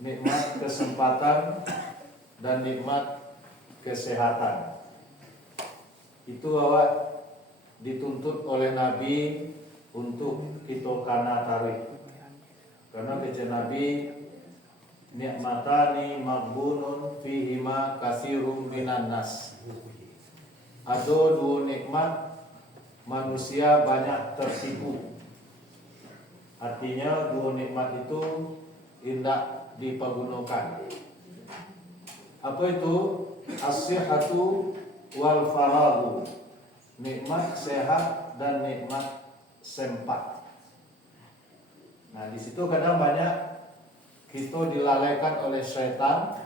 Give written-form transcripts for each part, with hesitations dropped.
nikmat kesempatan dan nikmat kesehatan. Itu awak dituntut oleh Nabi untuk kita kana tarik. Karena baca Nabi, nikmatani maghbunun fihima katsirun minan nas. Ada dua nikmat manusia banyak tertipu. Artinya dua nikmat itu hendak dipergunakan. Apa itu? As-sihhatu wal faraghu. Nikmat sehat dan nikmat sempat. Nah, di situ kadang banyak kita dilalaikan oleh syaitan,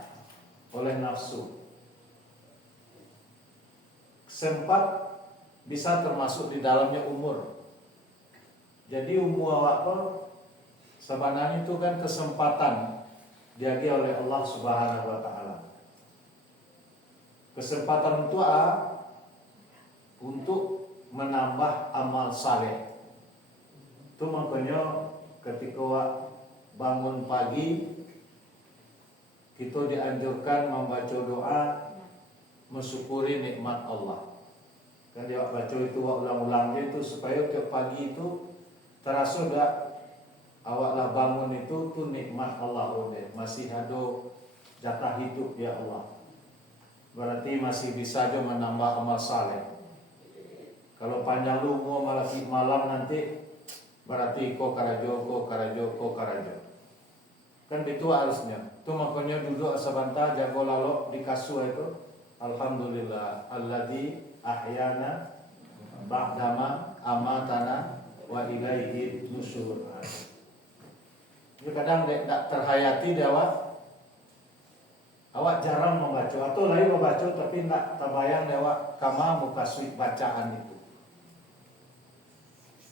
oleh nafsu. Sempat bisa termasuk di dalamnya umur. Jadi umur awak pun sebenarnya itu kan kesempatan dibagi oleh Allah Subhanahu wa taala. Kesempatan itu untuk menambah amal saleh. Itu makanya ketika awak bangun pagi, kita dianjurkan membaca doa mensyukuri nikmat Allah. Kan dia baca itu ulang-ulangnya itu supaya tiap pagi itu terasa dah awaklah bangun itu tuh nikmat Allah udah masih ada jatah hidup ya Allah. Berarti masih bisa aja menambah amal saleh. Kalau panjang lu mau malam nanti berarti kok karajo. Kan itu harusnya. Itu makanya duduk sebentar jago lalok di kasur itu. Alhamdulillah alladzi ahyana ba'dama amatana wa ilaihi nusyur. Jadi kadang tak terhayati dia awak jarang membaca atau lain membaca tapi tak terbayang dia kama muka suit bacaan itu.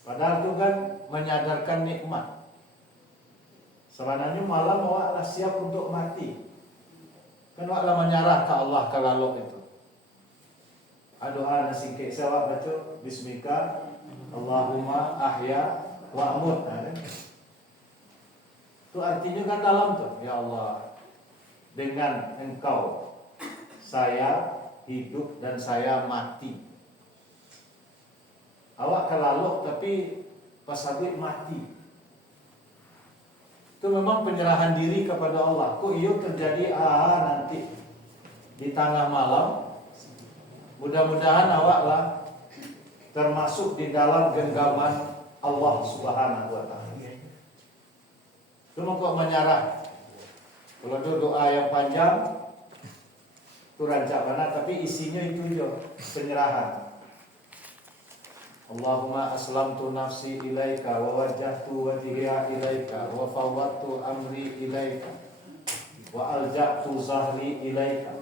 Padahal itu kan menyadarkan nikmat. Sebenarnya malam awaklah siap untuk mati. Kan awaklah menyerah ke Allah ke lalok itu. Doa nasike saya baca bismika Allahumma ahya wa amut. Itu artinya kan dalam tuh, ya Allah, dengan Engkau saya hidup dan saya mati. Awak kelalok tapi pas habis mati. Itu memang penyerahan diri kepada Allah. Kok iyo terjadi nanti di tengah malam. Mudah-mudahan awaklah termasuk di dalam genggaman Allah Subhanahu wa taala. Cuma kok menyerah. Kalau itu doa yang panjang itu rancak mana tapi isinya itu juga penyerahan. Allahumma aslamtu nafsi ilaika wa wajjahtu wajhiya ilaika wa fawwadtu amri ilaika wa alja'tu zahri ilaika.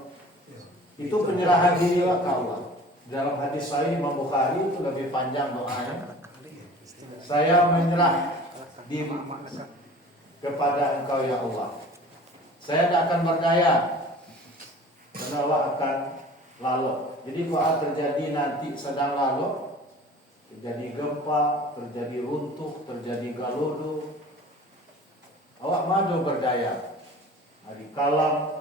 Itu penyerahan diri ke Allah. Dalam hadis sahih Imam Bukhari itu lebih panjang doanya. Saya menyerah diri kepada Engkau ya Allah. Saya tidak akan berdaya dan Allah akan lalu. Jadi kalau terjadi nanti sedang lalu, terjadi gempa, terjadi runtuh, terjadi galodo, awak madu berdaya. Hari kalam,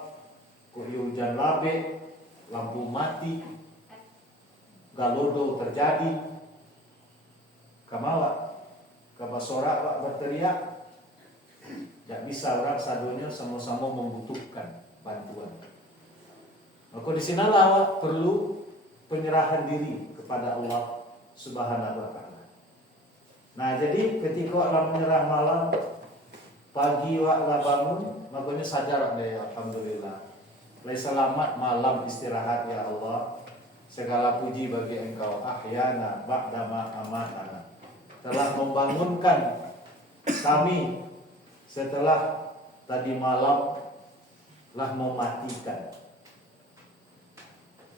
hujan labe, lampu mati, galodo terjadi, kamawak, kabasorak awak berteriak, tidak bisa orang sadonya sama-sama membutuhkan bantuan. Maka di sinalah awak perlu penyerahan diri kepada Allah Subhanahu wa taala. Nah, jadi ketika orang menyerah malam, pagi awak bangun, makanya sadar deh alhamdulillah. Lai selamat malam istirahat ya Allah. Segala puji bagi Engkau ahyana ba'dama amatana. Telah membangunkan kami setelah tadi malam telah mematikan.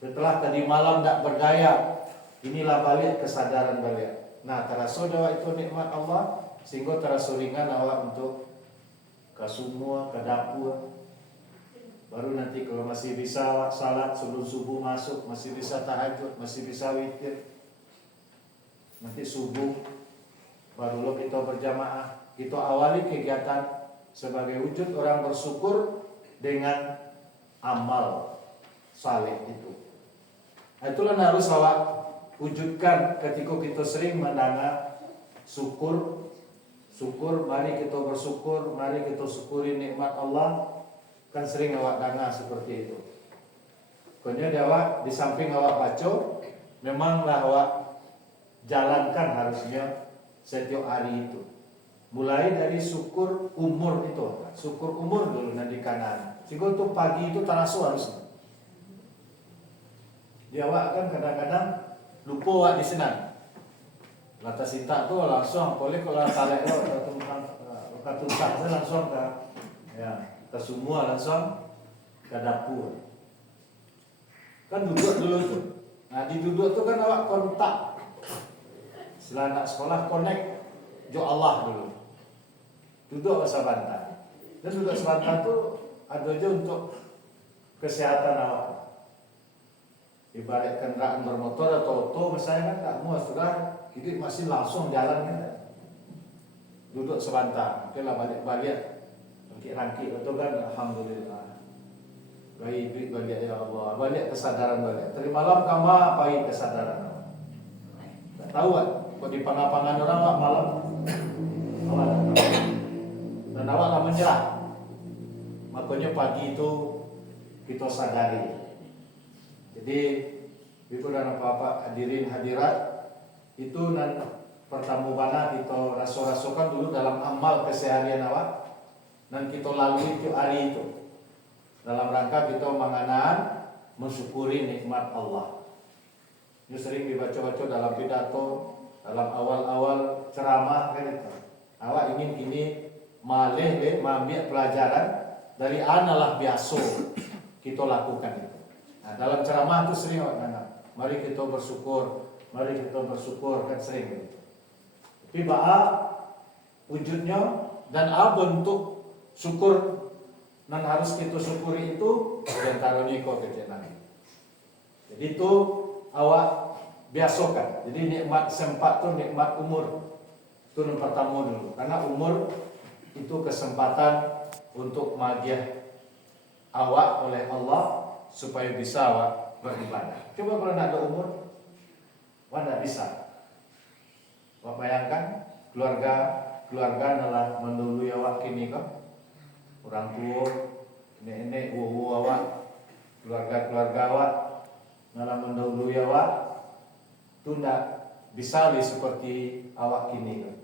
Setelah tadi malam tak berdaya, inilah balik kesadaran balik. Nah, terasa doa itu nikmat Allah sehingga terasa ringan awak untuk ke semua ke dapur. Baru nanti kalau masih bisa salat sebelum subuh masuk, masih bisa tahajud, masih bisa witir. Nanti subuh barulah kita berjamaah. Kita awali kegiatan sebagai wujud orang bersyukur dengan amal saleh itu. Itulah yang harus awak wujudkan ketika kita sering mendengar syukur, mari kita bersyukur, mari kita syukuri nikmat Allah. Kan sering awak dengar seperti itu. Kemudian awak di samping awak baca, memanglah awak jalankan harusnya setiap hari itu. Mulai dari syukur umur itu, syukur umur dulu nanti kanan. Sehingga untuk pagi itu tarasu harusnya. Dia awak kan kadang-kadang lupa awak di senang. Lata sinta tu langsung, boleh kalau talek lo atau tusang saya langsung ke semua langsung ke dapur. Kan duduk dulu tuh. Nah di duduk tuh kan awak kontak. Setelah anak sekolah connect jo Allah dulu. Duduk sebentar. Dan duduk sebentar tuh ada aja untuk kesehatan awak. Ibarat kendaraan bermotor atau auto misalnya kan tak mau sudah itu masih langsung jalan kan. Duduk sebentar, mungkin lah balik-balik rangkit itu kan alhamdulillah. Baik balik ya Allah, balik kesadaran balik. Tadi malam kama pahit kesadaran. Tak tahu kan, kok di pangan-pangan orang awak malam awak dan awak tak menyerah. Makanya pagi itu kita sadari. Jadi itu dan apa-apa hadirin hadirat itu dan pertama mana kita raso-rasokan dulu dalam amal keseharian awak dan kita lalui itu hari itu dalam rangka kita mengenang mensyukuri nikmat Allah. Itu sering dibaca-baca dalam pidato, dalam awal-awal ceramah kan itu. Awak ingin ini malih mengambil pelajaran dari analah biasa kita lakukan itu. Nah, dalam ceramah itu sering awak dengar, mari kita bersyukur, kan sering gitu. Tapi wujudnya dan bentuk syukur dan harus kita syukuri itu diantaranya kau kejadian. Jadi itu awak biasakan. Jadi nikmat sempat tu nikmat umur itu yang pertama dulu. Karena umur itu kesempatan untuk magiah awak oleh Allah supaya bisa awak beribadah. Coba kalau nak ada umur, awak tak bisa. Awak bayangkan keluarga adalah mendului awak kini kan. Orang tua, nenek, awak, keluarga awak dalam mendahului awak itu tidak bisa seperti awak kini kan.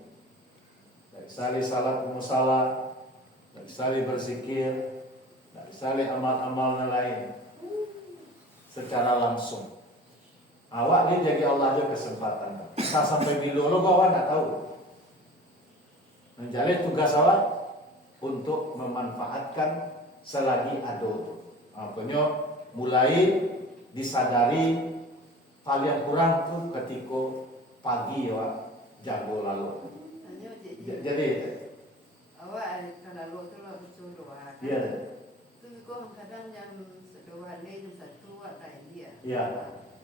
Tidak bisa salat musalah, tidak bisa berzikir, tidak bisa amal-amal lain secara langsung. Awak dia jadi Allah aja kesempatan. Bisa sampai bila lo awak tak tahu. Menjalin tugas awak untuk memanfaatkan selagi ada itu. Makanya mulai disadari kalian kurang tuh ketika pagi ya jago lalu. Jadi awak kalau tu lah betul doa. Iya. Tu kau kadang yang doa ni satu ada dia. Iya.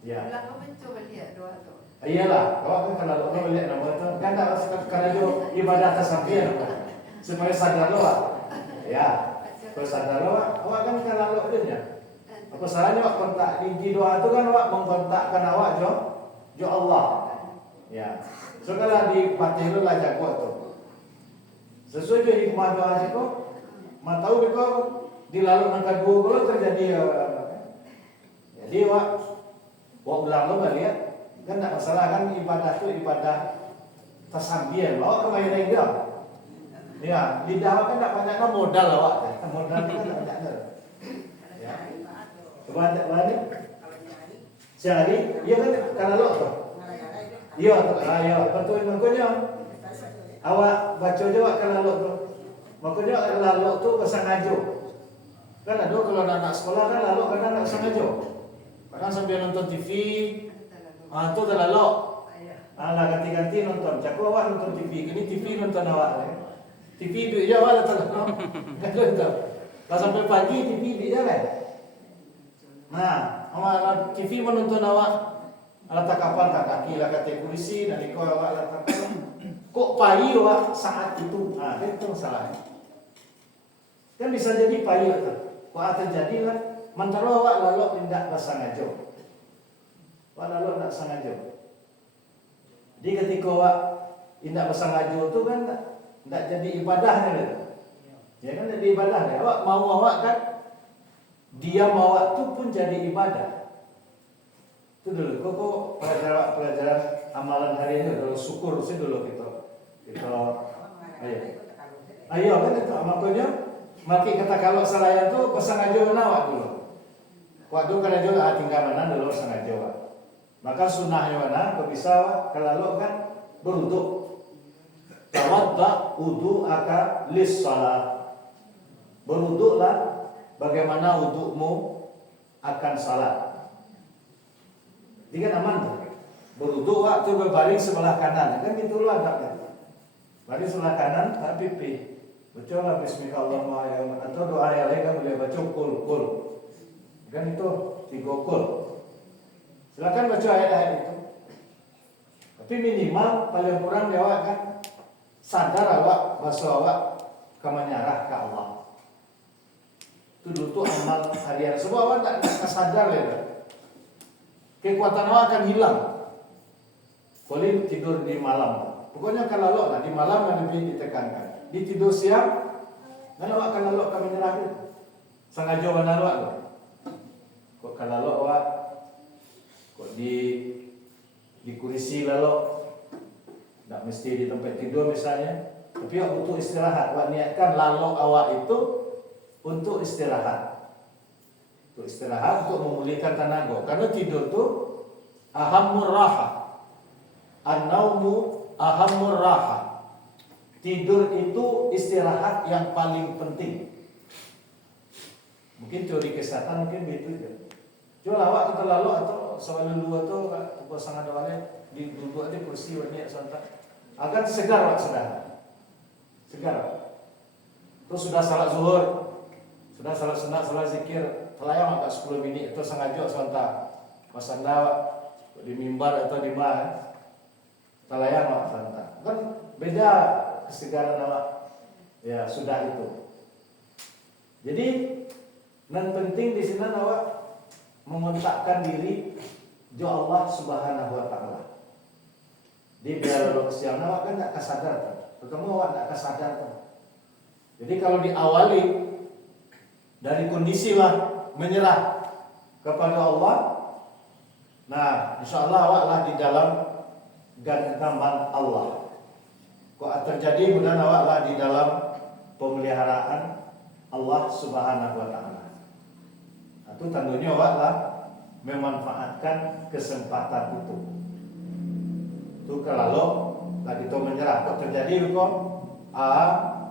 Iya. Kalau kau mencoba lihat doa tu. Iyalah, kalau kalau kau lihat nama itu kan tak karena itu ibadah tasabihan. Supaya sadar lo, ya. Supaya sadar lo, awak kan kalau dia. Apa salahnya awak kontak di doa itu kan awak mengkontakkan awak jo Allah. Ya. So kalau di Fatihah lo lah jago tu. Sesuai dengan hikmah doa itu, mau tahu beko di lalu angka 2 kalau terjadi jadi awak ulang lo lihat kan tak masalah kan ibadah itu ibadah tasabihan. Awak kemarin dia. Ya, lidah awak kan tak banyak kan modal awak. Modal kan tak banyak dah. Ya. Coba tak balik. Sehari, iya kan kalau lo tu. Iya, ya betul makanya. Awak baca juga kalau lo tu. Makanya kalau lo tu bersengaja. Kan ada kalau anak sekolah kan lalu kadang tak sengaja. Kadang sambil nonton TV. Itu dah lalu. Lah ganti-ganti nonton. Cakap awak nonton TV, kini TV nonton awak. TV duit je awak datang. Kalau sampai pagi TV duit je kan. Nah, awak TV menonton awak. Letak kapal tak kaki lah kata polisi dan ikut awak letak kapal. Kok pagi awak saat itu? Itu masalahnya. Kan bisa jadi payah tu. Wah terjadi lah. Mantara awak lalu tidak bersengaja. Awak lalu tidak sengaja. Jadi ketika awak tidak bersengaja tu kan tidak jadi ibadahnya gitu. Ya kan jadi ibadahnya. Awak mau awak kan diam awak tu pun jadi ibadah. Itu dulu. Kok pelajaran amalan hari ini dulu syukur sih dulu kita ayo kan itu makanya maki kata kalau seraya tu bersengaja menawak dulu. Waktu kena juga tinggal mana dulu sengaja awak. Maka sunnahnya mana? Kau bisa kalau kan berwuduk. Tawadda wudu'aka lis-shalah. Berwuduklah bagaimana wudukmu akan salat. Ini kan aman tuh. Berwuduk waktu berbaring sebelah kanan. Kan gitu loh adabnya. Baring sebelah kanan tak pipi. Betul lah bismillahirrahmanirrahim. Atau doa yang lain kan boleh baca kul. Kan itu 3 kul. Silakan baca ayat-ayat itu. Tapi minimal paling kurang dia awak kan sadar awak bahasa awak kemenyerah ke Allah. Itu dulu tuh amal harian. Sebab awak tak sadar ya. Kekuatan awak akan hilang. Boleh tidur di malam. Pokoknya kalau lo lah di malam yang lebih ditekankan. Di tidur siang, kan awak akan lalu kami menyerah. Sengaja mana awak lo. Kok kalau lo awak kok di kursi lalu tak mesti di tempat tidur misalnya, tapi awak butuh istirahat. Awak niatkan lalu awak itu untuk istirahat. Untuk istirahat, untuk memulihkan tenaga. Karena tidur tu ahammur raha. An-naumu ahammur raha. Tidur itu istirahat yang paling penting. Mungkin teori kesehatan mungkin begitu je. Cuma awak kita lalu atau soal dulu atau pasangan awalnya di duduk di kursi wanita santai. Akan segar awak sedang. Segar. Terus sudah salat zuhur, sudah salat sunat, salat zikir. Telayang agak 10 minit itu sengaja sontak pasanda di mimbar atau di mana telayang awak sontak kan beda kesegaran awak ya sudah itu. Jadi yang penting di sini awak mengontakkan diri jo Allah Subhanahu wa taala. Di biar siang awak kan tak kesadar ketemu awak tak kesadar. Jadi kalau diawali dari kondisi lah menyerah kepada Allah. Nah, insyaallah awaklah di dalam genggaman Allah. Kok terjadi mudah awaklah di dalam pemeliharaan Allah Subhanahu wa taala. Itu tandanya awaklah memanfaatkan kesempatan itu. Itu kalau lagi itu menyerah kok terjadi kok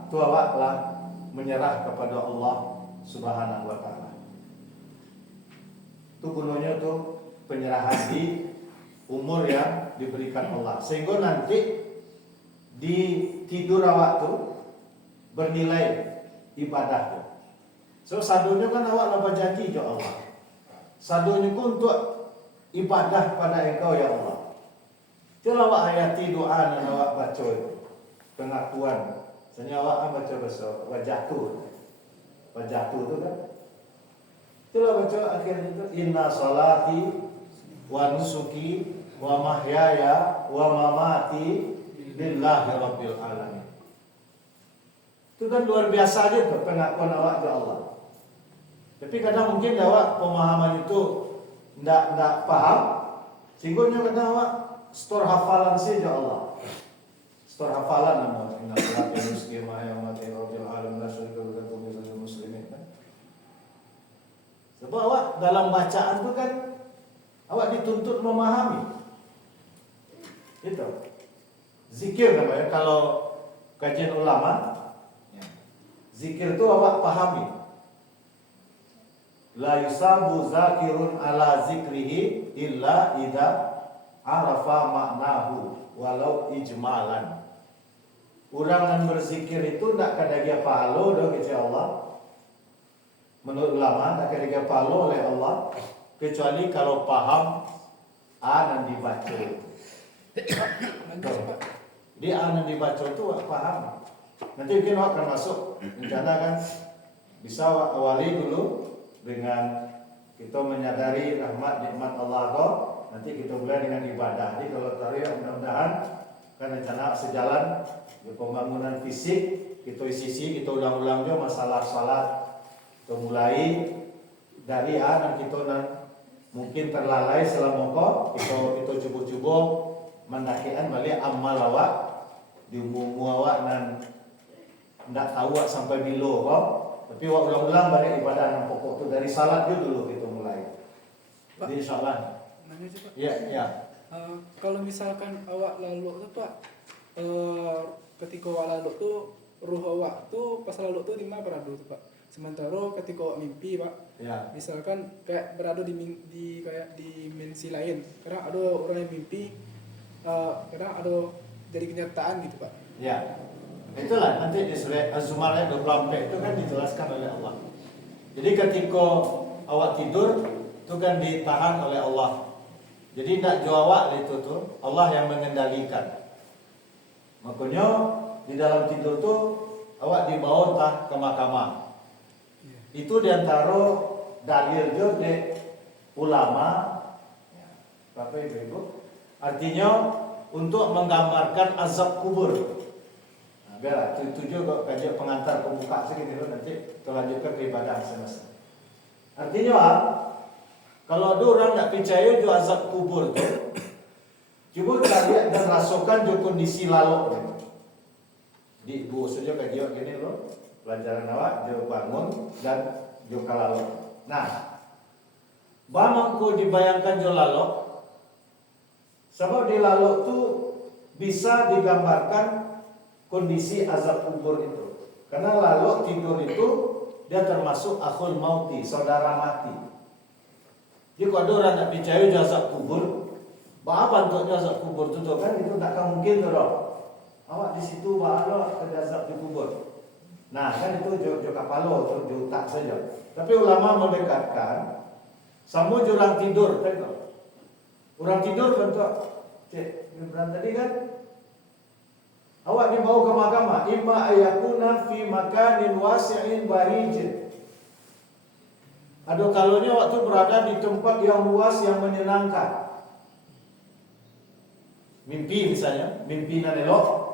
itu awaklah menyerah kepada Allah Subhanahu wa taala. Itu gunanya tuh penyerahan di umur yang diberikan Allah. Sehingga nanti di tidur awak tuh bernilai ibadah tuh. So sadunya kan awak laba janji ke Allah. Sadunya pun untuk ibadah pada engkau ya Allah. Itulah awak hayati doa dan awak baca itu. Pengakuan. Misalnya awak baca bahasa wajahku. Wajahku itu kan. Itulah baca akhirnya itu inna salati wa nusuki wa mahyaya wa mamati lillahi rabbil alamin. Itu kan luar biasa aja tuh pengakuan awak ke Allah. Tapi kadang mungkin awak pemahaman itu enggak paham sehingga kadang awak store hafalan saja Allah. Store hafalan nama inna salati wa nusuki wa mahyaya wa mamati rabbil alamin la syarika lahu wa la muslimin kan. Sebab awak dalam bacaan itu kan awak dituntut memahami. Itu. Zikir namanya kalau kajian ulama zikir itu awak pahami. La yusabu zakirun ala zikrihi illa idza arafa maknahu walau ijmalan. Orang yang berzikir itu tidak kadang pahala doa kepada Allah. Menurut ulama tak kira pahala oleh Allah kecuali kalau paham yang dibaca. Di yang dibaca itu paham. Nanti mungkin awak akan masuk rencana kan bisa awali dulu dengan kita menyadari rahmat nikmat Allah kok. Nanti kita mulai dengan ibadah. Jadi kalau tarik mudah-mudahan kan rencana sejalan pembangunan fisik kita isi kita ulang-ulang juga masalah salat. Kita mulai dari dan kita mungkin terlalai selama kok kita cuba-cuba mendakian balik amal awak di umum awak dan ndak tahu awak sampai bilo kok. Tapi awak ulang-ulang balik ibadah yang pokok itu dari salat dulu kita mulai. Jadi insyaallah. Ya. Kalau misalkan awak lalu tuh Pak, ketika awak lalu tuh ruh awak tuh pas lalu tuh di mana berada tuh Pak? Sementara ketika awak mimpi Pak, Ya. misalkan kayak berada di kayak di dimensi lain. Kadang ada orang yang mimpi, kadang ada jadi kenyataan gitu Pak. Ya. Itulah nanti di surah Az-Zumar ayat 24 itu kan dijelaskan oleh Allah. Jadi ketika awak tidur itu kan ditahan oleh Allah. Jadi tidak jawab itu tuh Allah yang mengendalikan. Makanya di dalam tidur tuh awak dibawa entah ke mahkamah. Itu diantara dalil juga di ulama. Bapak Ibu, artinya untuk menggambarkan azab kubur. Nah, biarlah itu juga kajian pengantar pembuka sedikit dulu nanti kita lanjutkan ke ibadah semasa. Artinya kalau ada orang tak percaya jo azab kubur tu, cuba lihat dan rasakan jo kondisi lalu. Di bu saja kajian gini loh, pelajaran awak jo bangun dan jo kalalu. Nah, bamangku dibayangkan jo lalu, sebab di lalu tu bisa digambarkan kondisi azab kubur itu. Karena lalu tidur itu dia termasuk akhul mauti, saudara mati. Jadi kalau ada orang tak percaya azab kubur, apa untuk azab kubur tu kan itu takkan mungkin tu roh. Awak di situ bahala ada azab di kubur. Nah kan itu jo kapalo tu tak saja. Tapi ulama mendekatkan sama orang tidur kan. Orang tidur bentuk cek Ibrahim tadi kan. Awak dibawa ke mahkamah, imma ayakuna fi makanin wasi'in barijin. Ada kalanya waktu berada di tempat yang luas yang menyenangkan. Mimpi misalnya, mimpi nan elok.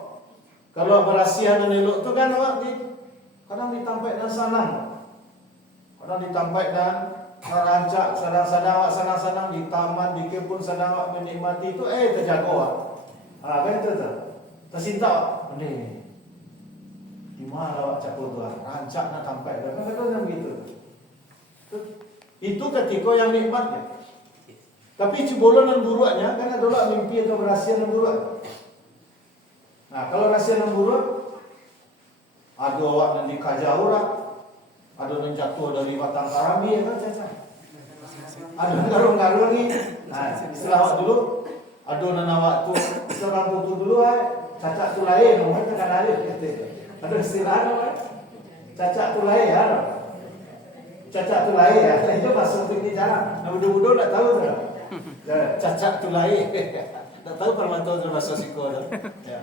Kalau berhasil nan elok tu kan awak kadang ditampak dan sanang. Kadang ditampak dan merancak sadang-sadang awak sanang-sanang di taman, di kebun sadang awak menikmati itu terjaga awak. Kan itu tu. Tersinta ini. Di mana awak cakap tu? Rancak nak tampak dah. Kadang-kadang begitu. Itu ketika yang nikmatnya. Tapi cibolan dan buruaknya kan adalah mimpi atau rahasia dan buruak. Nah, kalau rahasia dan buruak ada awak yang dikajar orang, ada yang jatuh dari batang karami ya kan caca. Ada garung-garung ni. Nah, istilah awak dulu ada yang awak tu seorang tu dulu cacat tu lain, orang kan ada ada istilah cacat tu lain ya. Cacat tu lain ya, itu masuk fikih jarang. Nah, budak-budak tak tahu tu. Cacat tu lain, tak tahu permantau dalam bahasa siko tu. Ya.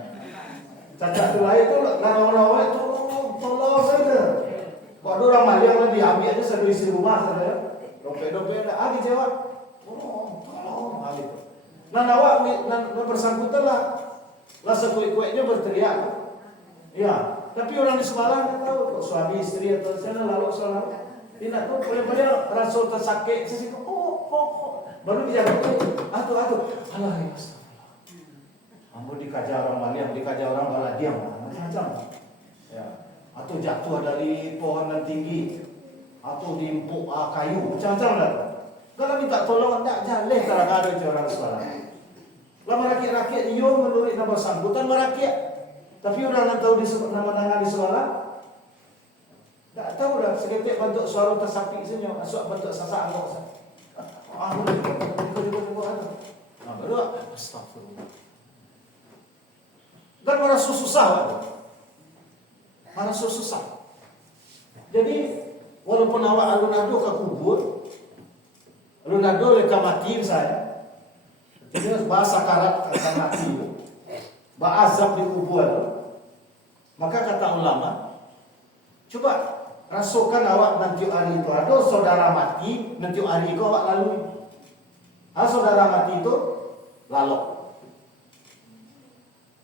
Cacat tu lain tu, orang-orang itu tolong saja. Kalau orang Maliang lah diambil aja satu isi rumah saja. Dompet-dompet dah, dijawab. Tolong, gitu. Nah, awak bersangkutan lah sekuat-kuatnya berteriak. Ya, tapi orang di sebelah tak tahu suami istri atau sana lalu salah. Tidak tahu paling-paling rasa tersakit sesi baru dia jawab atuh alah ya astagfirullah ambo dikajar orang Maliang dikajar orang Baladiam macam-macam ya atau jatuh dari pohon yang tinggi atau diempuk kayu macam-macam lah kalau minta tolong tak jaleh kalau ada orang sekolah lama rakyat-rakyat iyo menurut nama sangkutan merakyat tapi orang yang tahu di nama-nama di sekolah tak tahu dah seketik bentuk suara tersapik saja, masuk bentuk sasak angok saja. Baru astagfirullah. Dan merasa susah, merasa susah. Jadi walaupun awak alun-alun ke kubur, alun-alun ke mati saya, jadi bahasa karat kata mati, bahasa azab di kubur. Maka kata ulama, coba Rasakan awak nanti hari itu ada saudara mati, nanti hari itu awak lalui. Saudara mati itu lalok.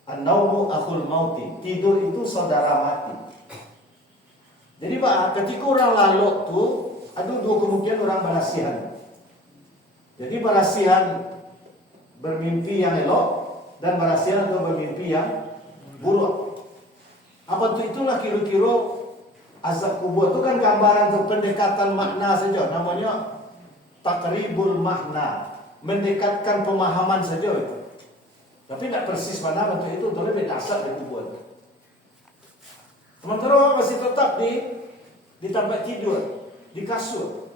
An-naumu akhul mauti. Tidur itu saudara mati. Jadi Pak, ketika orang lalok tuh ada dua kemungkinan orang berasihan. Jadi berasihan bermimpi yang elok dan berasihan atau bermimpi yang buruk. Apa itu? Itulah kira-kira azab kubur itu kan gambaran untuk pendekatan makna saja. Namanya takribul makna, mendekatkan pemahaman saja itu. Tapi tidak persis mana bentuk itu, itu lebih dasar di kubur. Sementara orang masih tetap di tempat tidur, di kasur.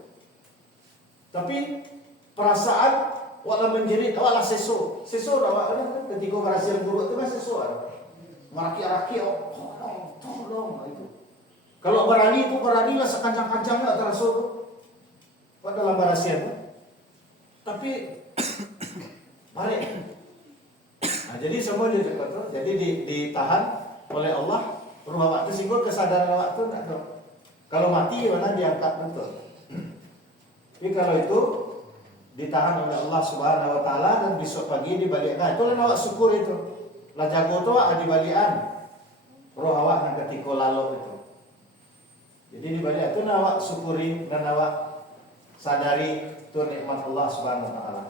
Tapi perasaan walau menjerit, walau seso awak kan ketika berhasil buruk itu kan seso. Meraki-raki, tolong itu. Kalau berani itu beranilah sekencang-kencangnya terasa itu. Dalam berhasil. Tapi balik. Nah, jadi semua jadi ditahan oleh Allah. Ruh waktu sehingga kesadaran waktu tidak ada. Kalau mati mana diangkat betul. Tapi kalau itu ditahan oleh Allah Subhanahu Wa Taala dan besok pagi dibalik. Nah itu kan awak syukur itu. Lah jago tu awak dibalikan. Roh awak yang ketika lalu itu. Jadi dibalik itu awak syukuri dan awak sadari itu nikmat Allah Subhanahu Wa Taala.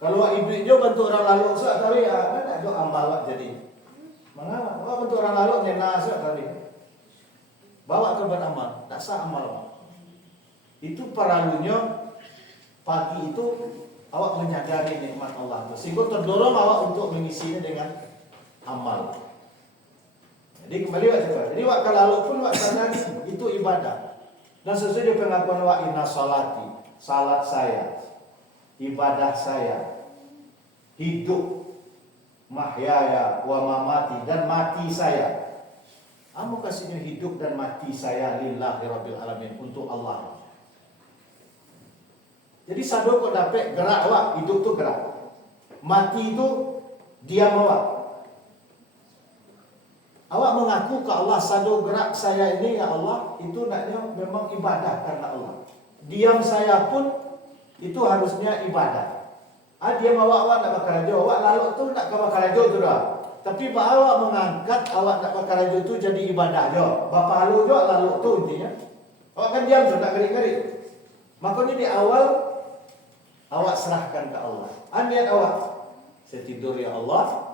Kalau awak iblis jo bantu orang lalu sak tadi ya kan ada amal awak jadi. Mengapa? Awak bantu orang lalu nena sak tadi. Bawa ke beramal, tak sah amal. Itu paralunya pagi itu awak menyadari nikmat Allah itu. Sehingga terdorong awak untuk mengisinya dengan amal. Jadi kembali awak coba. Jadi awak kalau pun awak sadari itu ibadah. Dan sesuai dengan pengakuan awak inna salati, salat saya, ibadah saya, hidup, mahyaya wa mamati dan mati saya. Kamu kasihnya hidup dan mati saya lillahi rabbil alamin, untuk Allah. Jadi sado kok dapat gerak awak, hidup tu gerak. Mati itu diam awak. Awak mengaku ke Allah sado gerak saya ini ya Allah, itu naknya memang ibadah karena Allah. Diam saya pun itu harusnya ibadah. Diam awak tak bakal rajo, awak lalu tu tak bakal rajo tu dah. Tapi pak awak mengangkat awak tak bakal rajo tu jadi ibadah jo. Bapa lalu jo lalu tu intinya. Awak kan diam tu tak gerik-gerik. Makanya di awal awak serahkan ke Allah. Niat awak, saya tidur ya Allah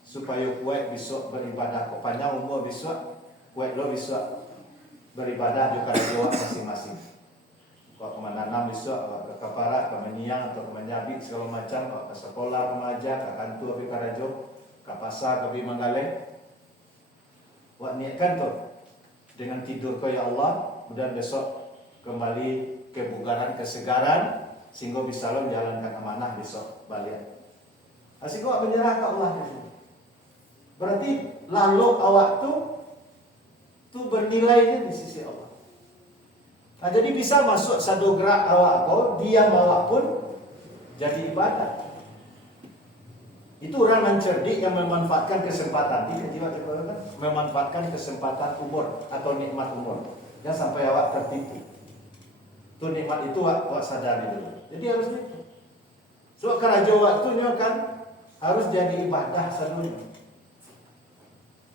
supaya kuat besok beribadah. Kau panjang umur besok, kuat lo besok beribadah di kerajaan masing-masing. Kau menanam besok, kau ke kaparat, kau menyiang atau menyabi segala macam, kau ke sekolah, mengajar, ke kantor di kerajaan, ke pasar, ke Bimanggaleng. Wak niatkan tu dengan tidur kau ya Allah, kemudian besok kembali kebugaran, kesegaran, sehingga bisa lo menjalankan amanah besok balik. Asyik awak menyerah ke Allah. Berarti lalu awak tu bernilainya di sisi Allah. Nah, jadi bisa masuk satu gerak awak kau, diam awak pun jadi ibadah. Itu orang yang cerdik yang memanfaatkan kesempatan. Memanfaatkan kesempatan umur atau nikmat umur. Jangan sampai awak tertipu. Itu nikmat itu awak sadari dulu. Jadi harus itu. So kerajaan waktunya kan harus jadi ibadah seluruhnya.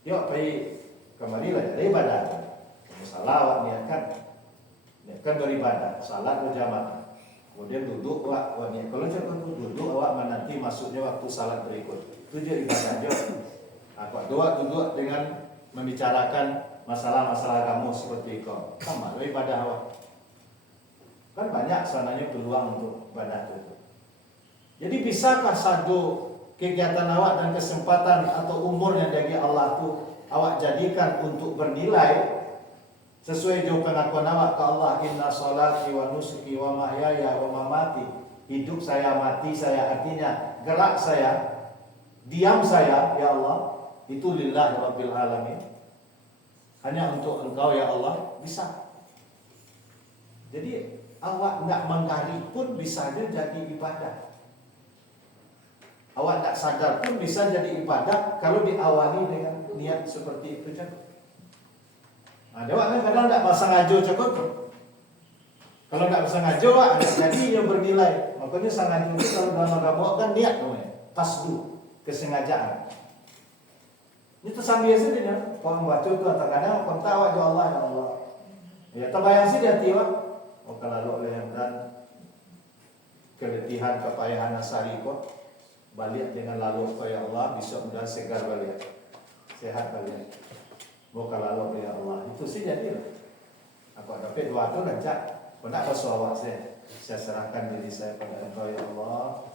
Yuk pergi kembalilah jadi ibadah. Salah awak niatkan beribadah, salat berjamaah. Kemudian duduk awak niat. Kalau contoh duduk awak menanti masuknya waktu salat berikut. Itu jadi ibadah jo. Awak doa duduk dengan membicarakan masalah-masalah kamu seperti kau. Sama ibadah awak. Kan banyak sebenarnya peluang untuk ibadah itu. Jadi bisakah satu kegiatan awak dan kesempatan atau umur yang dari Allah itu awak jadikan untuk bernilai sesuai jauh pengakuan awak ke Allah, inna salati wa nusuki wa mahyaya wa mamati, hidup saya, mati saya, artinya gerak saya, diam saya ya Allah, itu lillahi rabbil alamin, hanya untuk engkau ya Allah, bisa. Jadi awak tidak menggali pun bisa jadi ibadah. Awak tak sadar pun bisa jadi ibadah kalau diawali dengan niat seperti itu. Ada awak kan kadang tak pasang ajo cakap. Kalau tak pasang ajo awak jadinya bernilai. Makanya sangat itu kalau dalam agama kan niat namanya. Tasdu, kesengajaan. Itu sambil saja ya. Kalau membaca itu kadang kontak awak ya Allah ya Allah. Ya terbayang sih di hati awak. Oh kalau oleh dan keletihan kepayahan asari kok balik dengan lalu ya Allah besok mudah segar balik. Sehat balik. Moga lalu ya Allah. Itu sih jadi lah. Aku dapat doa tu rancak. Kau nak bersuara saya serahkan diri saya pada Engkau ya Allah.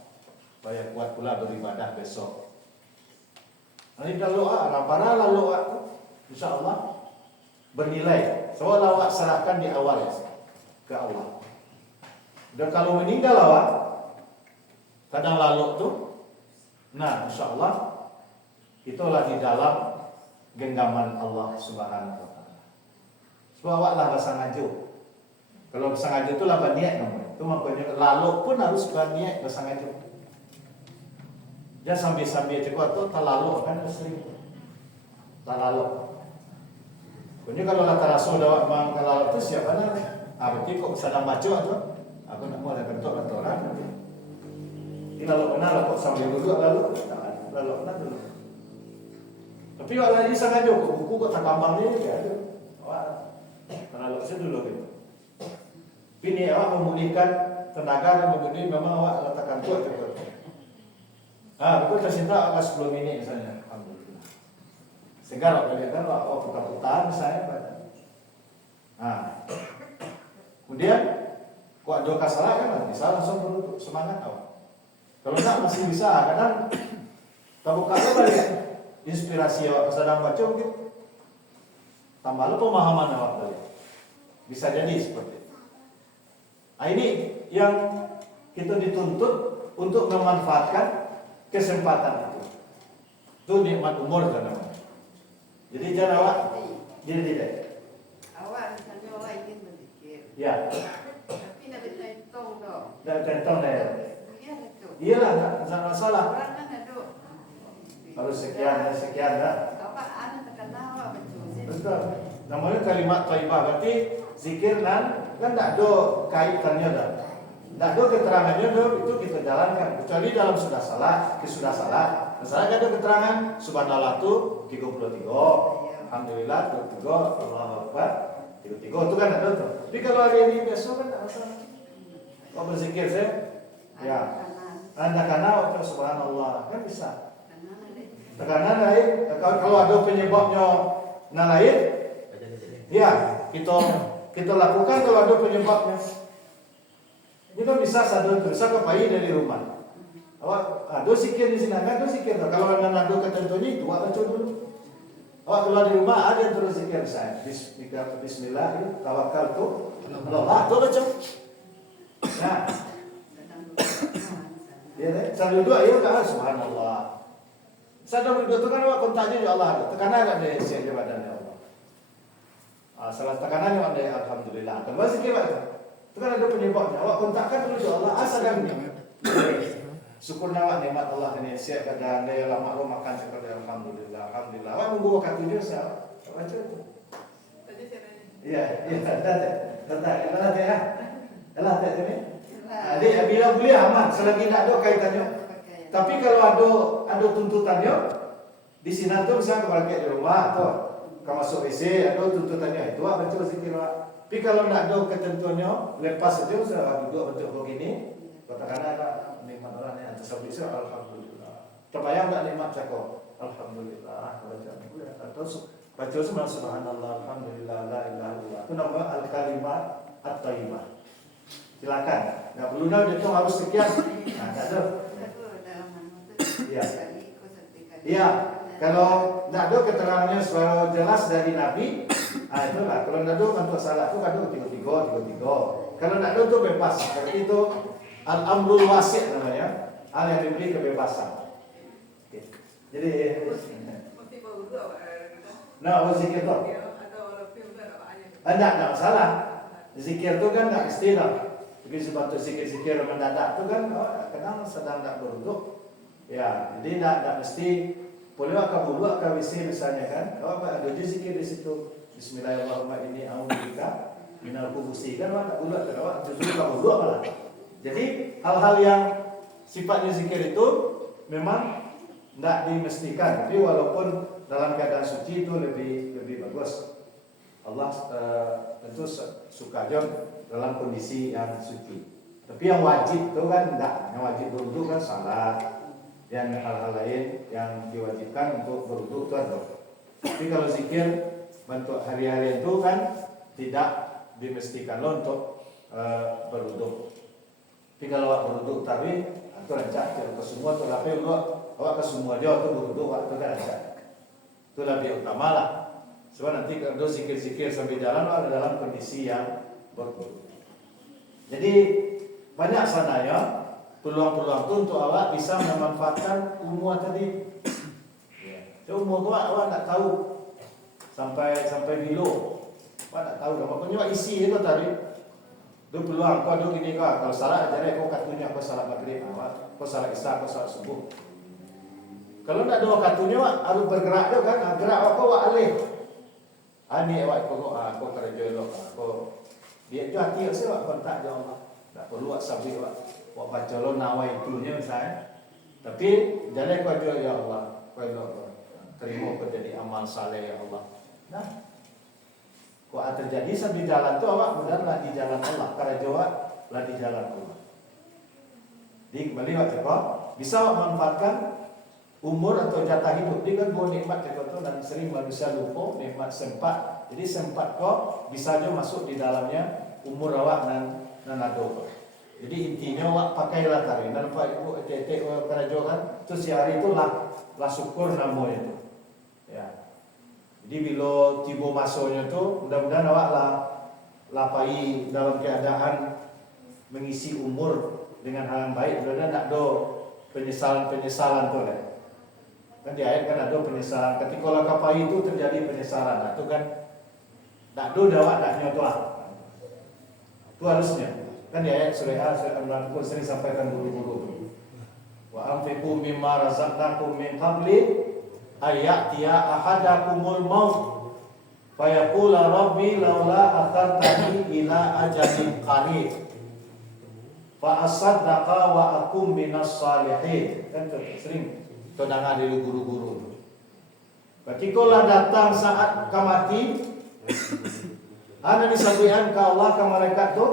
Supaya kuat pula beribadah besok. Nanti kalau para lalu aku, insya Allah bernilai. Soalnya awak serahkan di awal ke Allah. Dan kalau meninggal awak, kadang lalu tu, nah insya Allah itulah di dalam genggaman Allah Subhanahu Wa Taala. Sebab awak lah pasang aju. Kalau pasang aju tu lah niat namanya. Itu makanya lalu pun harus berniat pasang aju. Jangan sambil cakap tu terlalu kan sering terlalu. Punya kalau kata Rasul dah memang terlalu tu siapa nak? Berarti kok sedang baca tu, aku nak mau ada bentuk orang. Ini lalu benar kok sambil duduk lalu benar dulu. Tapi awak lagi sangat jauh buku kok tak kambang ni dia ada. Awak terlalu saya dulu gitu. Ini awak memulihkan tenaga dan memulihkan memang awak letakkan kuat cakap. Betul tersinta agak 10 minit misalnya. Alhamdulillah. Segar kalau kan putar-putar misalnya pada. Kemudian kok ada kasalah kan bisa langsung berduduk semangat awak. Kalau tak masih bisa kadang tak buka balik inspirasi awak sedang baca mungkin tambah pemahaman awak balik. Bisa jadi seperti itu. Ini yang kita dituntut untuk memanfaatkan kesempatan itu. Itu nikmat umur kan namanya. Jadi jangan awak jadi tidak. Awak misalnya awak ingin berzikir. Ya. Tapi nak bertentong dong. Dan tentang dia. Iya itu. Iyalah tak masalah. Orang kan ada. Harus sekian dah. Awak ada terkenal awak betul. Betul. Namanya kalimat thayyibah berarti zikir dan kan tak ada kaitannya dah. Tak ada keterangannya dah itu kita jalankan. Kecuali dalam sudah salah. Misalnya ada keterangan subhanallah tu 33. Alhamdulillah 33. Allahu Akbar 33 itu kan ada tu. Tapi kalau hari biasa kan tak masalah. Kau berzikir saya? Ya. Anda kana waktu subhanallah kan bisa. Tekanan lain. Kalau ada penyebabnya lain, ya kita lakukan kalau ada penyebabnya. Ini kan bisa sadar terasa kepai dari rumah. Awak ada sikir di sini, ada sikir. Kalau ada ketentunya itu awak baca dulu. Awak keluar di rumah ada yang terus sikir saya. Bismillah, tawakal tu. Allah tu baca. Nah, ya, sambil dua ya kan subhanallah. Sadar berdua tu kan awak kontaknya ya Allah. Tekanan ada siap badan ya Allah. Salah tekanannya ada alhamdulillah. Tambah sikir baca. Itu kan ada penyebabnya. Awak kontakkan dulu ya Allah. Asalkan ni. Syukur awak nikmat Allah ini siap keadaan dia lama lu makan syukur alhamdulillah. Awak nunggu waktu tu siapa? Baca tu. Iya, tak. Gimana dia? Alah tak ni. Jadi bila boleh aman selagi tak ada kaitannya. Tapi kalau ada tuntutannya di sini tu misalnya kau balik di rumah atau kau masuk WC ada tuntutannya itu awak baca zikir awak. Tapi kalau nak ada ketentuannya, lepas saja saya duduk bentuk begini, katakanlah nikmat orang yang tersebut alhamdulillah. Terbayang tak nikmat cakap alhamdulillah baca itu ya atau baca semua subhanallah alhamdulillah la ilaha illallah. Itu nama al-kalimat at-thayyibah. Silakan. Enggak perlu dah dia harus sekian. Nah, tak ada. Iya. Iya. Kalau tak ada keterangannya secara jelas dari Nabi, itulah. Kalau tak ada untuk salah tu kan 33. Kalau tak ada tu bebas. Berarti itu al-amrul wasi' namanya. Hal yang diberi kebebasan. Okay. Jadi zikir tu. Tak masalah. Zikir tu kan tak mesti dah. Tapi sebab tu zikir-zikir mendadak tu kan kadang sedang tak berduduk. Ya, jadi tak mesti boleh akan WC misalnya kan. Ada zikir di situ. Bismillahirrahmanirrahim ini a'udzubika minal khubuthi kan tak ulat terawak justru tak ulat malah. Jadi hal-hal yang sifatnya zikir itu memang tidak dimestikan, tapi walaupun dalam keadaan suci itu lebih bagus. Allah tentu suka juga dalam kondisi yang suci. Tapi yang wajib itu kan enggak, yang wajib berwudu kan salat, dan hal-hal lain yang diwajibkan untuk berwudu itu ada. Tapi kalau zikir bentuk hari-hari itu kan tidak dimestikan lo untuk berwudu. Tapi kalau awak berwudu tapi itu rancak ke semua tu tapi awak ke semua dia tu berwudu waktu kan rancak. Itu lebih utama lah. Sebab nanti kalau zikir-zikir sambil jalan ada dalam kondisi yang berwudu. Jadi banyak sananya peluang-peluang itu untuk awak bisa memanfaatkan umur tadi. Ya, umur awak tak tahu sampai bilo. Awak tak tahu dah. Makanya awak isi itu tadi. Itu peluang kau ada gini kau. Kalau salah ajaran kau katunya kau salah maghrib, kau salah isya, kau salah subuh. Kalau tak ada katunya awak harus bergerak tu kan. Gerak kau awak alih. Ani awak kau kerja elok. Kau dia tu hati saya awak kontak dia Allah. Tak perlu awak sabit awak baca lo nawai itunya misalnya. Tapi jalan kau aja ya Allah. Kau elok terima kau jadi amal saleh ya Allah. Nah, kau terjadi sambil jalan tu awak benar di jalan Allah. Karena awak lah di jalan Allah. Jadi kembali awak cakap bisa awak manfaatkan umur atau jatah hidup. Dia kan dua nikmat cakap tu dan sering manusia lupa nikmat sempat. Jadi sempat kau bisa aja masuk di dalamnya umur awak dan ado. Jadi intinya awak pakailah tari. Nampak ibu tetek kerajaan kan. Terus si hari itu lah syukur namanya itu. Ya. Jadi bila tiba masanya tu mudah-mudahan awak lah lapai dalam keadaan mengisi umur dengan hal yang baik. Mudah-mudahan tak ada penyesalan tu lah. Kan di ayat kan ada penyesalan. Ketika lah kapai itu terjadi penyesalan. Nah, itu kan tak ada awak tak nyoto. Itu harusnya. Kan di ayat surah Al-Imran pun sering sampaikan guru-guru. Wa anfiqu mimma razaqnakum min qabli ayatiya ahadakumul maut fayaqula rabbi laula akhartani ila ajalin qarib fa asaddaqa wa akum minas salihin. Kan sering dengar dari guru-guru. Ketika lah datang saat kamati ana disampaikan ke Allah ke malaikat tu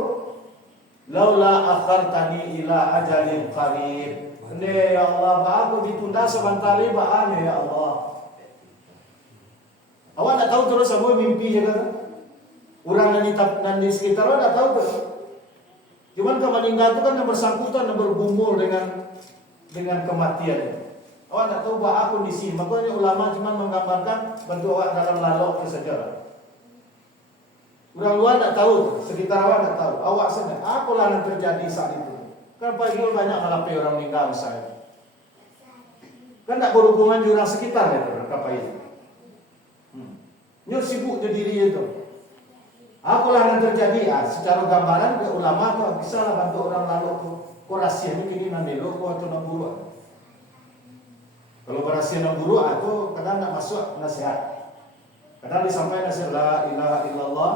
laula akhartani ila ajalin qarib. Ya Allah, aku ditunda sebentar lagi ya Allah. Awak tak tahu terus semua mimpi je kan? Orang dan di sekitar awak tak tahu tu. Cuman kalau meninggal tu kan yang bersangkutan yang bergumul dengan kematian. Awak tak tahu bahwa kondisi. Makanya ulama cuma menggambarkan bentuk awak dalam lalok saja. Orang luar tak tahu, sekitar awak tak tahu. Awak saja, apalah yang terjadi saat itu. Kan Pak Ibu banyak ngalapi orang meninggal misalnya. Kan tak berhubungan dengan orang sekitar ya, apa itu. Nyur sibuk jadi diri itu. Apalah yang terjadi? Secara gambaran ke ulama tu bisa lah bantu orang lalu tu. Kau rahsia ni kini nanti lo kau atau nak guru. Kalau berhasil nak guru tu kadang nak masuk nasihat. Kadang disampaikan nasihat la ilaha illallah.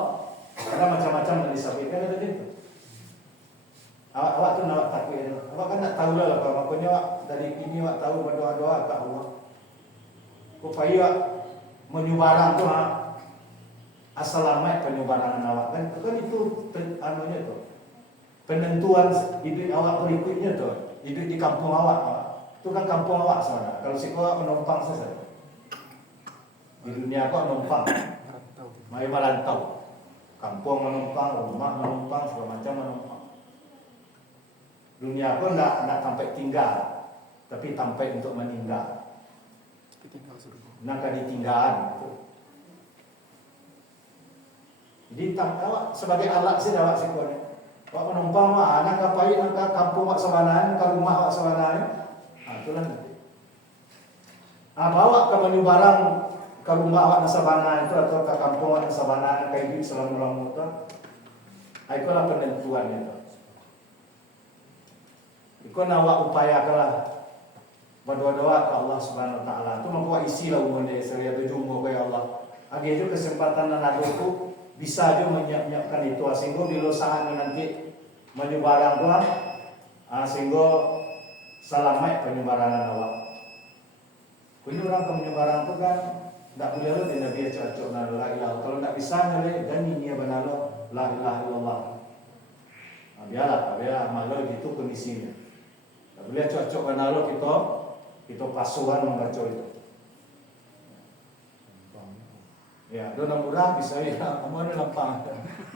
Kadang macam-macam yang disampaikan ada itu. Awak tu nak takut. Awak kan nak tahu lah apa makanya awak dari ini awak tahu berdoa-doa ke Allah. Kau payah menyubarang tu assalamualaikum penyubarangan awak kan itu anunya tu. Penentuan hidup awak berikutnya tu. Hidup di kampung awak. Itu kan kampung awak sana. Kalau si kau menumpang saja. Di dunia kau menumpang. Mai merantau. Kampung menumpang, rumah menumpang, segala macam menumpang. Dunia pun nak sampai tinggal, tapi sampai untuk meninggal. Nak ditinggalan. Jadi awak sebagai alat sih awak sekolah. Awak menumpang mah, nak kapai nak kampung awak sebanaan, ke rumah awak sebanaan. Itulah nanti. Bawa ke menu barang ke rumah awak nasabana itu atau ke kampung awak nasabana ke hidup selama-lamanya itu. Itulah penentuannya itu. Ikut awak upayakanlah berdoa-doa ke Allah Subhanahu Wa Taala. Itu mampu isi lah umurnya. Saya tu jumpa ke Allah. Agi itu kesempatan nanado itu bisa aja menyiapkan itu sehingga bila saat nanti menyebarang tuh sehingga selamat penyebaran awak. Kunci orang ke menyebarang tuh kan tidak boleh lo tidak biar cocok nalo la ilah. Kalau tidak bisa nalo dan ini benalo la ilaha illallah. Biarlah malu gitu kondisinya. Tidak boleh cocok nalo kita pasukan membaca itu. Ya, dona murah bisa ya, kamu ada lampang.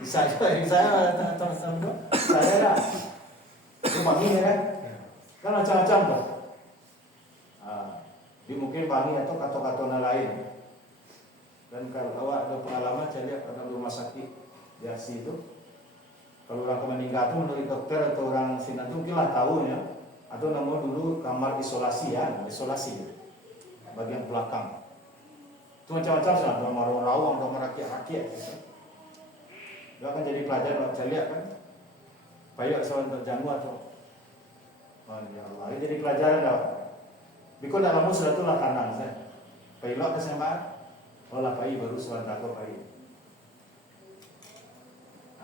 Bisa saya lah. Itu bangi ya kan macam-macam tuh. Di mungkin bangi atau kata-kata lain. Dan kalau awak ada pengalaman, saya lihat pada rumah sakit di Asi itu, kalau orang meninggal itu menurut dokter atau orang sinan itu mungkin lah tahu ya. Atau nama dulu kamar isolasi ya, isolasi bagian belakang. Itu macam-macam sih, ada rawang, ada rakyat-rakyat gitu. Dia akan jadi pelajaran, saya lihat kan payah soal untuk jamu atau ya Allah, ini jadi pelajaran dah. Bikon dalam sudah tu lah kanan saya. Payah kesempat, olah payah baru soal takut payah.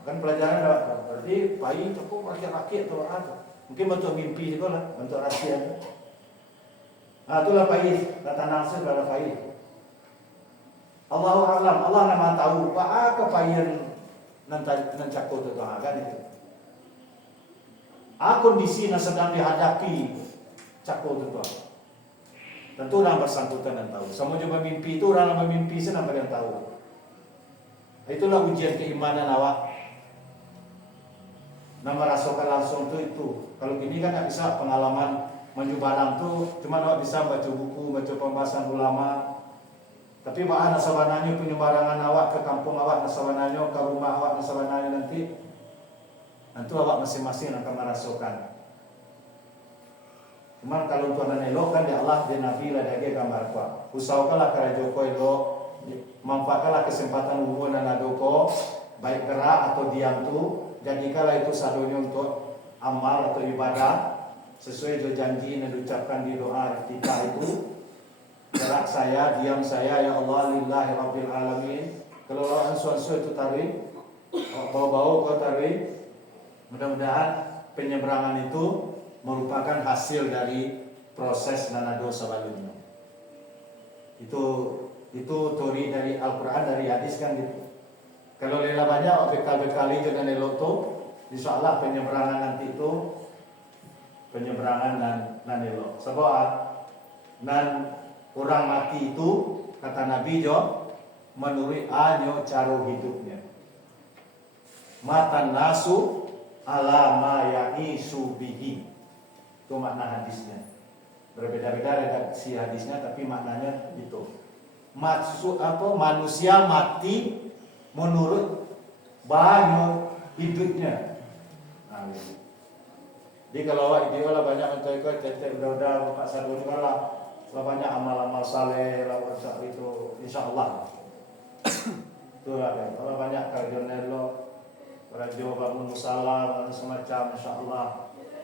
Akan pelajaran dah, berarti payah cukup rakyat-rakyat tu ada. Mungkin bentuk mimpi juga lah, bentuk rahsia. Itulah payah, kata Nasir adalah payah. Allahu a'lam, Allah nama tahu apa kepayan nan cakut itu kan itu. Kondisi yang sedang dihadapi cakut itu. Tentu orang bersangkutan dan tahu. Sama juga mimpi itu orang yang memimpi senang yang tahu. Itulah ujian keimanan awak. Nama rasakan langsung itu. Kalau gini kan tak bisa pengalaman menjubalang tu, cuma awak bisa baca buku, baca pembahasan ulama. Tapi bahan nasabananya penyebarangan awak ke kampung awak nasabananya, ke rumah awak nasabananya nanti awak masing-masing akan merasakan. Cuman kalau tuan elok kan dia Allah dia Nabi lah dia gambar kuat. Usahakanlah kerja Joko elok, manfaatkanlah kesempatan hubungan dan adoko, baik gerak atau diam tu, jadikanlah itu sadonya untuk amal atau ibadah sesuai janji yang diucapkan di doa iftitah itu. Gerak saya, diam saya, ya Allah lillahi rabbil alamin. Kalau orang ansu-ansu itu tarik, bau-bau kau tarik. Mudah-mudahan penyeberangan itu merupakan hasil dari proses nanado sebelumnya. Itu teori dari Al-Quran, dari hadis kan gitu. Kalau lela banyak bekal-bekali dengan eloto, insya Allah penyeberangan nanti itu penyeberangan nan elok. Sebab nan orang mati itu kata Nabi Jo menurut anyo cara hidupnya. Matan nasu ala ma ya'isu bihi. Itu makna hadisnya. Berbeda-beda redaksi hadisnya tapi maknanya itu. Maksud apa? Manusia mati menurut banyak hidupnya. Nah, gitu. Jadi kalau awak ideal banyak mencoba tetek udah Bapak Sadun lah. Banyak amal-amal saleh lawan itu insyaallah. Itulah kan. Kalau banyak kajian lo radio bangun musala semacam insyaallah.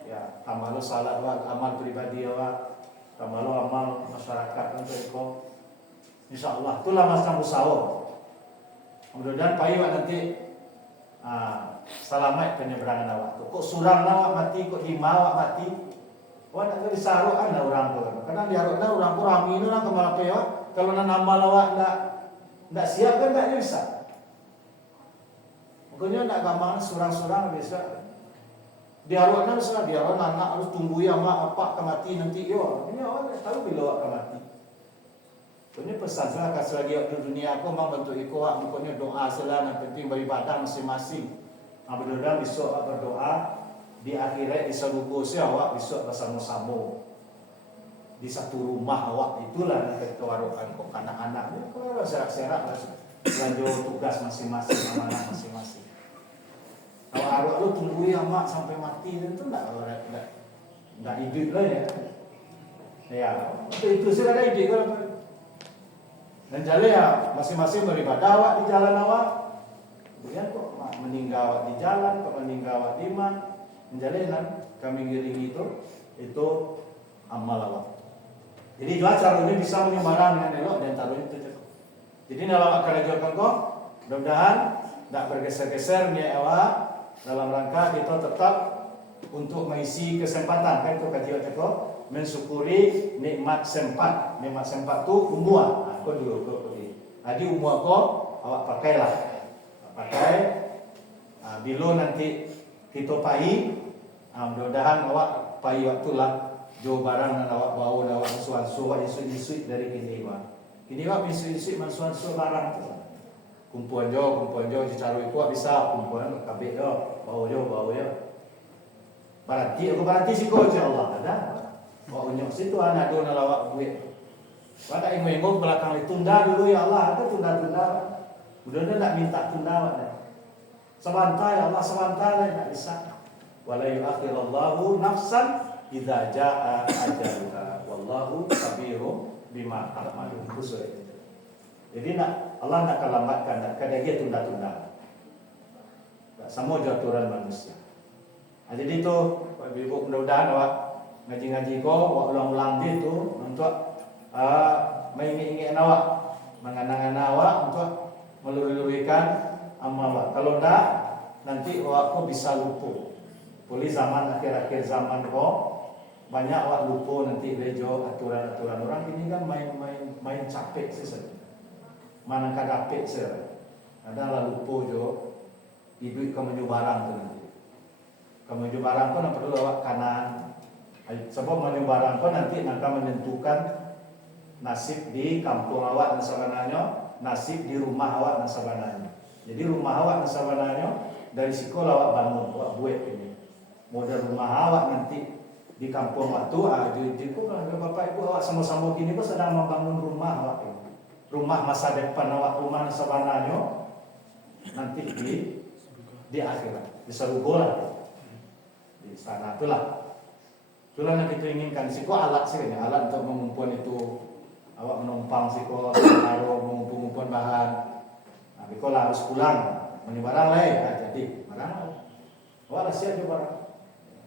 Ya, amal salat amal pribadi awak, amal amal masyarakat untuk itu. Insyaallah itulah masa musawah. Mudah-mudahan payu nanti selamat penyeberangan awak. Kok surang awak mati, kok lima awak mati. Wah nak jadi saruan lah orang tu. Kadang diharapkan orang tu rami ni orang kemana pewa. Kalau nak nama lawak nak siap kan tak bisa. Makanya nak gampang surang-surang bisa. Diharapkan misalnya diharapkan anak harus tunggu ya mak apa kemati nanti yo. Ini orang tak tahu bila awak kemati. Ini pesan saya kasih lagi di dunia aku memang bentuk ikut. Pokoknya doa selalu yang penting beribadah masing-masing. Mudah-mudahan besok berdoa. Di akhirat di seluruh awak besok bersama-sama di satu rumah awak. Itulah yang kita warokan kok anak-anak ni kalau serak-serak lanjut tugas masing-masing, amanah masing-masing. Kalau arwah lu tunggu ya mak sampai mati itu enggak hidup lah ya. Ya, itu sudah ada ide kalau dan jalan ya masing-masing beribadah awak di jalan awak. Kemudian kok meninggal awak di jalan, kok meninggal awak di mana? Menjalinan kami giring itu amal awak. Jadi dua cara ini bisa menyebarang dengan elok dan taruh itu cukup. Jadi kalau awak kerajaan kau, mudah-mudahan tak bergeser-geser niat awak dalam rangka kita tetap untuk mengisi kesempatan. Kan itu kajian kita mensyukuri nikmat sempat. Nikmat sempat tu umur. Kau dulu kau pergi. Jadi umur kau awak pakailah. Pakai. Bila nanti kita pai, mudah-mudahan awak pai waktu lah. Jo barang dan awak bawa dan awak suan-suan awak isu-isu dari kini awak. Kini awak isu-isu mansuan-suan barang tu. Kumpulan jo dicaru itu bisa kumpulan kabeh jo, bawa jo. Berarti sih kau je Allah ada. Awak unyok situ anak do nalawak duit. Pada ingo-ingo belakang ditunda dulu ya Allah, ada tunda-tunda. Udah nak minta tunda awak. Sebentar ya Allah, sebentar lah tak bisa. Wala yu'akhirallahu nafsan idza jaa ajaluha wallahu khabirun bima ta'malun. Jadi Allah nak lambatkan, nak kada dia tunda-tunda. Tak sama je aturan manusia. Jadi tu ibu mudah-mudahan awak ngaji-ngaji kau, awak ulang-ulang dia tu untuk mengingat awak, menganang-anang awak untuk melurus-luruskan amal awak. Kalau tak, nanti awak kau bisa lupa. Boleh zaman akhir-akhir zaman kau banyak awak lupa nanti rejo aturan-aturan orang ini kan main capek sih. Mana kadapek sih. Ada lupa jo ibu kau menyuruh barang tu nanti. Kau menyuruh barang kau nak perlu awak kanan. Sebab menyuruh barang kau nanti akan menentukan nasib di kampung awak dan sabananya, nasib di rumah awak dan sabananya. Jadi rumah awak dan sabananya dari sekolah awak bangun, awak buat ini. Model rumah awak nanti di kampung waktu jadi kalau bapak ibu awak sama-sama kini pun sedang membangun rumah awak ini. Rumah masa depan awak, rumah sabananya nanti di akhirat, di surga lah. Di sana itulah. Itulah yang kita inginkan. Siko alat sih, alat untuk mengumpulkan itu. Awak menumpang siko, taruh mengumpul-ngumpul bahan. Tapi kalau harus pulang, menyebarang lah ya. Jadi barang, awak dah siap je barang.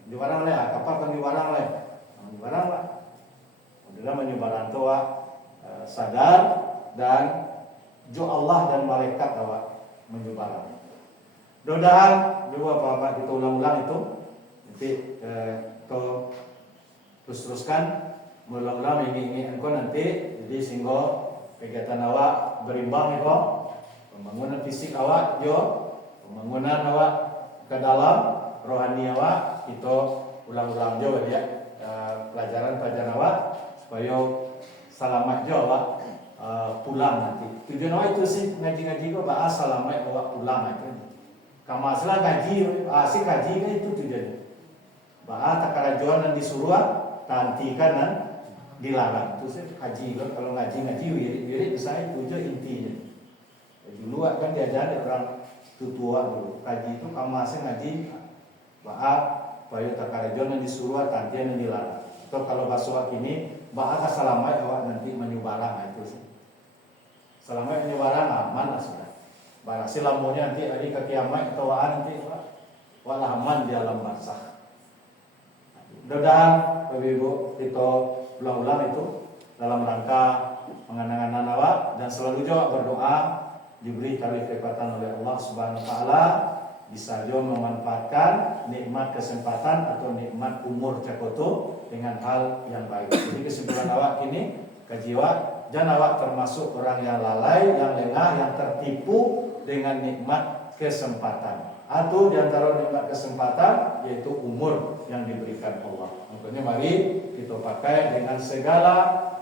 Menyebarang lah, kapal kan menyebarang lah. Menyebarang lah. Adalah menyebarang tu awak sadar dan jo Allah dan malaikat awak menyebarang. Mudah-mudahan dua apa-apa kita ulang-ulang itu. Nanti kau terus-teruskan mengulang-ulang ingin engkau nanti. Jadi sehingga kegiatan awak berimbang engkau. Pembangunan fisik awak jo, pembangunan awak ke dalam rohani awak kita ulang-ulang jo dia pelajaran-pelajaran awak supaya selamat jo awak pulang nanti. Tujuan awak itu sih ngaji-ngaji kau bahas selamat awak pulang aja. Kamu asal ngaji, asik ngaji kan itu tujuan. Bahas takarajuan dan disuruh tantikan dan dilarang. Itu sih haji kalau ngaji wirid bisa itu je intinya. Dulu kan diajarin orang tua dulu. Kaji itu kamu asal ngaji bahas supaya takarajuan dan disuruh tantian dan dilarang. Atau kalau bahasa ini bahas selamat awak nanti menyubarang itu sih. Selamat menyubarang aman lah sudah. Barang silamunya nanti hari ke kiamat atau nanti walah aman di alam barzakh. Mudah-mudahan Bapak Ibu kita ulang-ulang itu dalam rangka menganang-anang awak dan selalu juga berdoa diberi kekuatan oleh Allah Subhanahu wa taala bisa juga memanfaatkan nikmat kesempatan atau nikmat umur cakoto dengan hal yang baik. Jadi kesimpulan awak ini kajiwa jangan awak termasuk orang yang lalai, yang lengah, yang tertipu dengan nikmat kesempatan. Atau diantara nikmat kesempatan yaitu umur yang diberikan Allah. Makanya mari kita pakai dengan segala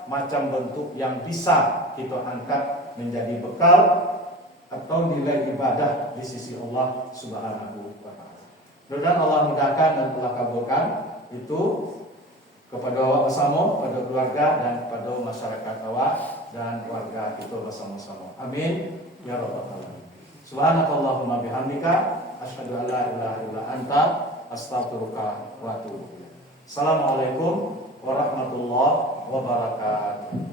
macam bentuk yang bisa kita angkat menjadi bekal atau nilai ibadah di sisi Allah Subhanahu wa taala. Mudah-mudahan Allah mudahkan dan telah kabulkan itu kepada awak bersama, pada keluarga dan pada masyarakat awak dan keluarga kita bersama-sama. Amin ya rabbal alamin. Subhanakallahumma bihamdika asyhadu an la ilaha illa anta astaghfiruka wa atubu ilaik. Assalamualaikum warahmatullahi wabarakatuh.